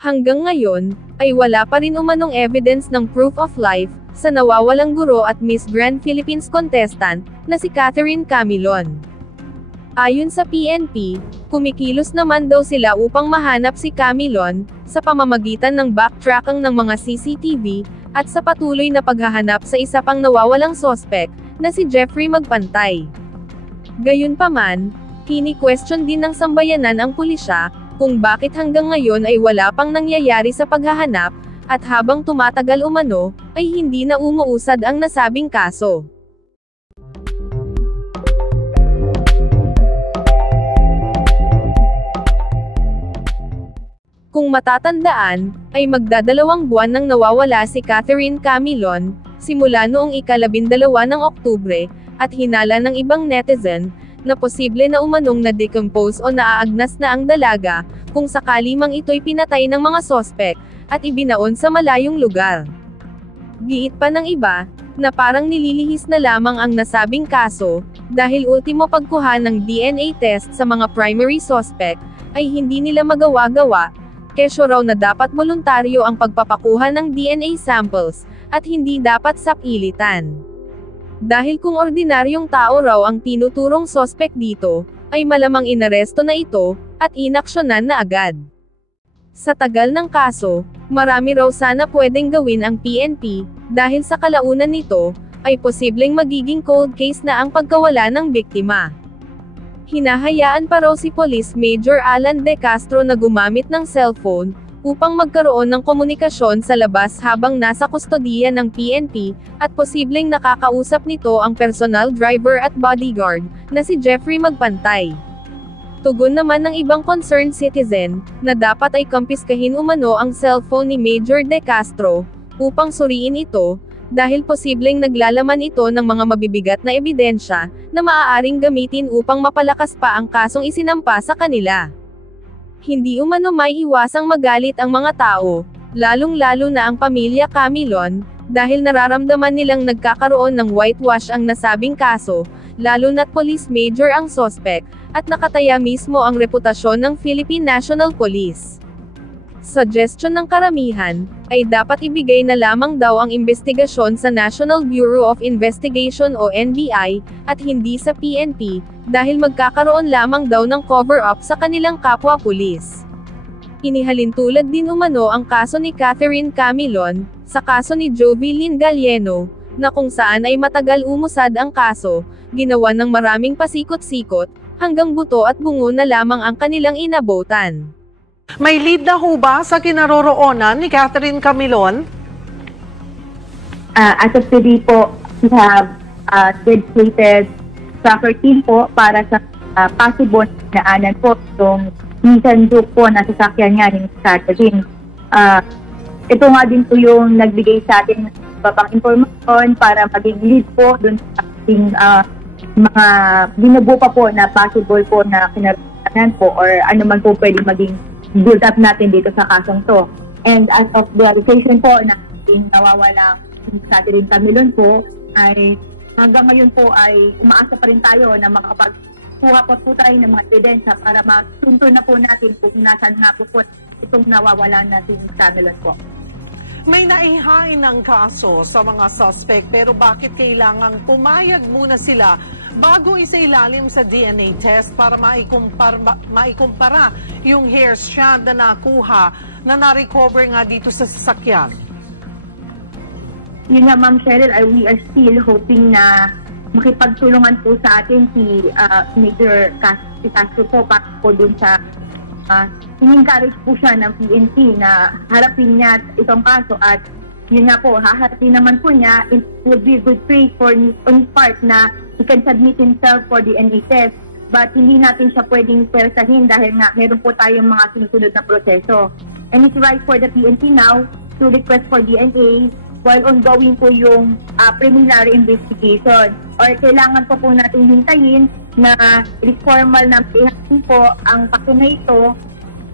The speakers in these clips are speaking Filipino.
Hanggang ngayon, ay wala pa rin umanong evidence ng proof of life sa nawawalang guro at Miss Grand Philippines contestant na si Catherine Camilon. Ayon sa PNP, kumikilos naman daw sila upang mahanap si Camilon sa pamamagitan ng backtracking ng mga CCTV at sa patuloy na paghahanap sa isa pang nawawalang sospek na si Jeffrey Magpantay. Gayunpaman, kini-question din ng sambayanan ang pulisya kung bakit hanggang ngayon ay wala pang nangyayari sa paghahanap, at habang tumatagal umano, ay hindi na umuusad ang nasabing kaso. Kung matatandaan, ay magdadalawang buwan nang nawawala si Catherine Camilon, simula noong ika-12 ng Oktubre, at hinala ng ibang netizen, na posible na umanong na-decompose o naaagnas na ang dalaga, kung sakali mang ito'y pinatay ng mga sospek, at ibinaon sa malayong lugar. Giit pa ng iba, na parang nililihis na lamang ang nasabing kaso, dahil ultimo pagkuha ng DNA test sa mga primary suspect, ay hindi nila magawa-gawa, kesyo raw na dapat voluntaryo ang pagpapakuha ng DNA samples, at hindi dapat sapilitan. Dahil kung ordinaryong tao raw ang tinuturong sospek dito, ay malamang inaresto na ito, at inaksyonan na agad. Sa tagal ng kaso, marami raw sana pwedeng gawin ang PNP, dahil sa kalaunan nito, ay posibleng magiging cold case na ang pagkawala ng biktima. Hinahayaan pa raw si Police Major Alan De Castro na gumamit ng cellphone, upang magkaroon ng komunikasyon sa labas habang nasa kustodiya ng PNP, at posibleng nakakausap nito ang personal driver at bodyguard, na si Jeffrey Magpantay. Tugon naman ng ibang concerned citizen, na dapat ay kumpiskahin umano ang cellphone ni Major De Castro, upang suriin ito, dahil posibleng naglalaman ito ng mga mabibigat na ebidensya, na maaaring gamitin upang mapalakas pa ang kasong isinampa sa kanila. Hindi umano may iwasang magalit ang mga tao, lalong-lalo na ang pamilya Camilon, dahil nararamdaman nilang nagkakaroon ng whitewash ang nasabing kaso, lalo na't police major ang sospek, at nakataya mismo ang reputasyon ng Philippine National Police. Suggestion ng karamihan, ay dapat ibigay na lamang daw ang investigasyon sa National Bureau of Investigation o NBI, at hindi sa PNP, dahil magkakaroon lamang daw ng cover-up sa kanilang kapwa-pulis. Inihalintulad din umano ang kaso ni Catherine Camilon, sa kaso ni Jovelyn Galieno, na kung saan ay matagal umusad ang kaso, ginawa ng maraming pasikot-sikot, hanggang buto at bungo na lamang ang kanilang inabutan. May lead na ho ba sa kinaroroonan ni Catherine Camilon? As of today po, we have dedicated tracker team po para sa possible na anan po itong minsan po na sasakyan nga ni Catherine. Ito nga din po yung nagbigay sa atin ng babang informasyon para maging lead po dun sa ating mga binubuo pa po na possible po na kinaroroonan po or ano man po pwede maging build up natin dito sa kasong to. And as of the realization po na nawawalang Catherine Camilon po, ay hanggang ngayon po ay umaasa pa rin tayo na makapagkuha po tayo ng mga ebidensya para matunto na po natin kung nasan nga po itong nawawalan natin Camilon po. May naihain ng kaso sa mga suspect, pero bakit kailangang pumayag muna sila bago isailalim sa DNA test para maikumpara yung hair strand na nakuha na na-recover nga dito sa sasakyan? Yun nga, Ma'am Cheryl, we are still hoping na makipagtulungan po sa atin si Major Castro po para po dun sa in-encourage po siya ng PNP na harapin niya itong kaso, at yun nga po, haharapin naman po niya. It would be a good praise for on his part na he can submit himself for the DNA test, but hindi natin siya pwedeng persahin dahil nga meron po tayong mga sinusunod na proseso. And it's right for the PNP now to request for DNA while ongoing po yung preliminary investigation. Or kailangan po natin hintayin na formal na pihasin po ang kaso na ito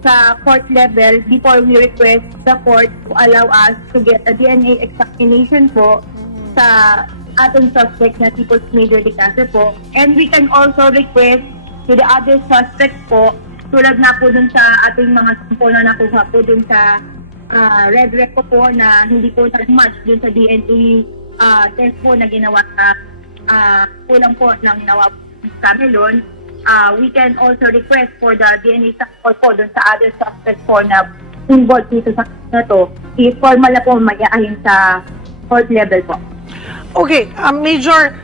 sa court level before we request the court to allow us to get a DNA examination po sa ating suspect na si Major De Castro po. And we can also request to the other suspects po tulad na po dun sa ating mga sample na nakuha po dun sa red record po na hindi po nag-match dun sa DNA test po na ginawa sa kulang po ng nawa Camilon. We can also request for the DNA sample po dun sa other suspects po na involved dito sa na to. I-formal na po mag-aahin sa court level po. Okay, Major,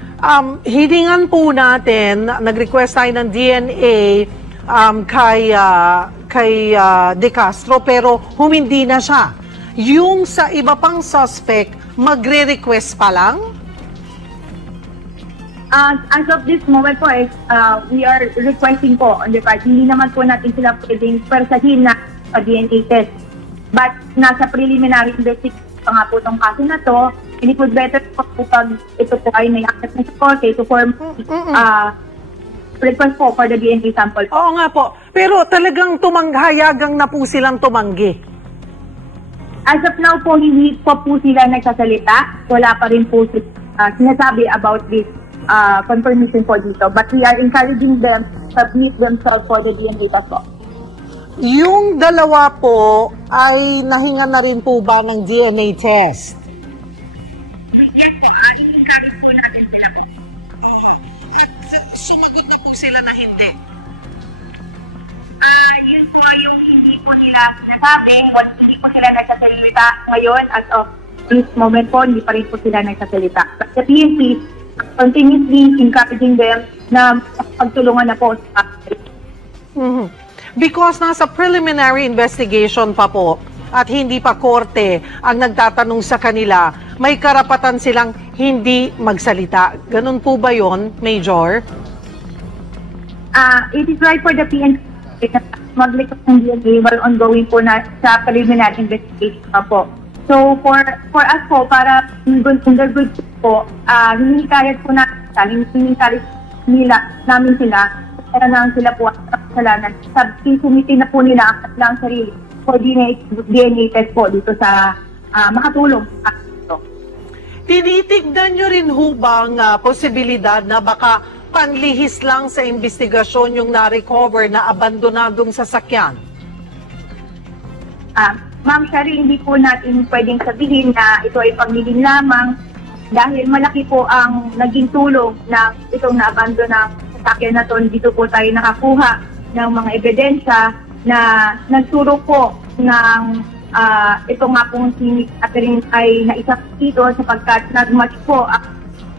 hiningan po natin, nag-request tayo ng DNA kay De Castro pero humindi na siya. Yung sa iba pang suspect, magre-request pa lang? As of this moment po, we are requesting po on the part. Hindi naman po natin sila pwedeng persahin na DNA test. But nasa preliminary investigation pa nga po itong kaso na to, hindi po better po pag ito po ay may access na sa korte to form request po for the DNA sample. Oo nga po. Pero talagang hayagang na po silang tumanggi. As of now po, hindi po sila nagsasalita. Wala pa rin po sinasabi about this confirmation po dito. But we are encouraging them to submit themselves for the DNA test po. Yung dalawa po ay nahinga na rin po ba ng DNA test? Yes po, encourage po natin sila po. At sumagot na po sila na hindi. Yun po yung hindi po nila sinasabi. Hindi po sila nagsasalita ngayon as of this moment po, hindi pa rin po sila nagsasalita. But the PNP continuously encouraging them na pagtulungan na po sa Because nasa preliminary investigation pa po at hindi pa korte ang nagtatanong sa kanila, may karapatan silang hindi magsalita. Ganun po ba yon, Major? It is right for the PNP mag-request ng DNA while ongoing po na sa preliminary investigation pa po. So, for us po, para under good po, hinikayat po namin namin sila, para na sila po at kasalanan. Sumiti na po nila ang kanilang sarili for DNA test po dito sa makatulong. Tinitignan nyo rin hubang posibilidad na baka panlihis lang sa investigasyon yung na-recover na abandonadong sasakyan? Ma'am Shari, hindi po natin pwedeng sabihin na ito ay paglilin lamang dahil malaki po ang naging tulong ng itong na-abandonang sasakyan na to. Dito po tayo nakakuha ng mga ebidensya na nagturo po ng ito nga pong si Catherine ay naisap dito sapagkat nag-match po ang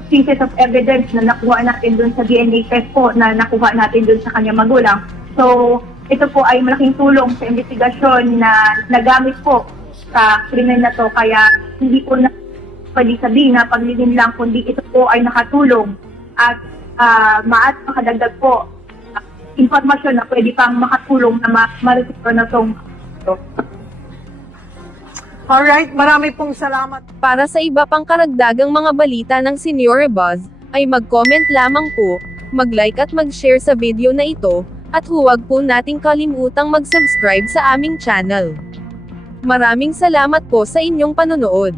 pieces of evidence na nakuha natin dun sa DNA test po na nakuha natin dun sa kanyang magulang. So, ito po ay malaking tulong sa investigasyon na nagamit po sa krimen na to. Kaya hindi po na pwede sabihin na paglilin lang, kundi ito po ay nakatulong at makadagdag po informasyon na pwede pang makatulong na ma-resito na itong ito. Alright, marami pong salamat. Para sa iba pang karagdagang mga balita ng Senior Buzz, ay mag-comment lamang po, mag-like at mag-share sa video na ito, at huwag po nating kalimutang mag-subscribe sa aming channel. Maraming salamat po sa inyong panonood.